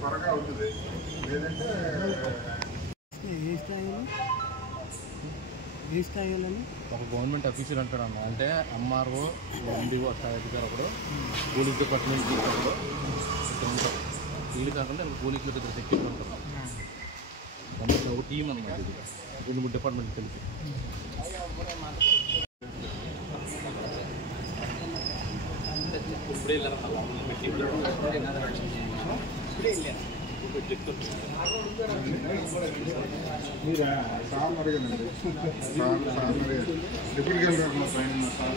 త్వరగా అవుతుంది. లేదంటే ఏ స్థాయిలోని ఒక గవర్నమెంట్ అఫీషియల్ అంటాడు అన్న, అంటే ఎంఆర్ఓ ఎండిఓ స్థాయి అధికారి ఒకడు, పోలీస్ డిపార్ట్మెంట్ ఒకడు ఇద్దరు ఉంటారు. వీళ్ళు కాకుండా పోలీసులకు ఇద్దరు సెక్యూరిటీ ఉంటారు. అందులో ఒక టీం అన్నమాట. ఇది 2-3 డిపార్ట్మెంట్ కలిపి. మీరా సార్ అడిగానండి. సార్ అడిగారు. డిప్యూటీ కలెక్టర్ ఉన్న పైన సార్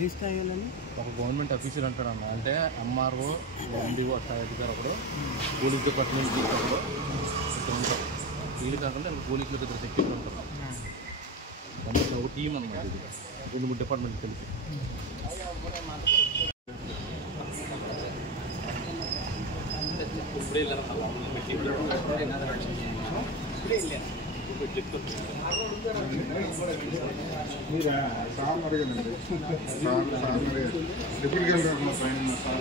ఏ స్థాయిలోని ఒక గవర్నమెంట్ అఫీషియల్ అంటాడు అన్న, అంటే ఎంఆర్ఓ ఎండిఓ స్థాయి అధికారి ఒకడు, పోలీస్ డిపార్ట్మెంట్ ఒకడు ఇద్దరు ఉంటారు. వీళ్ళు కాకుండా పోలీసులకు ఇద్దరు సెక్యూరిటీ ఉంటారు. అందులో ఒక టీం అన్నమాట. ఇది 2-3 డిపార్ట్మెంట్ కలిపి. మీరా సార్ అడిగానండి. సార్ అడిగారు. డిప్యూటీ కలెక్టర్ ఉన్న పైన సార్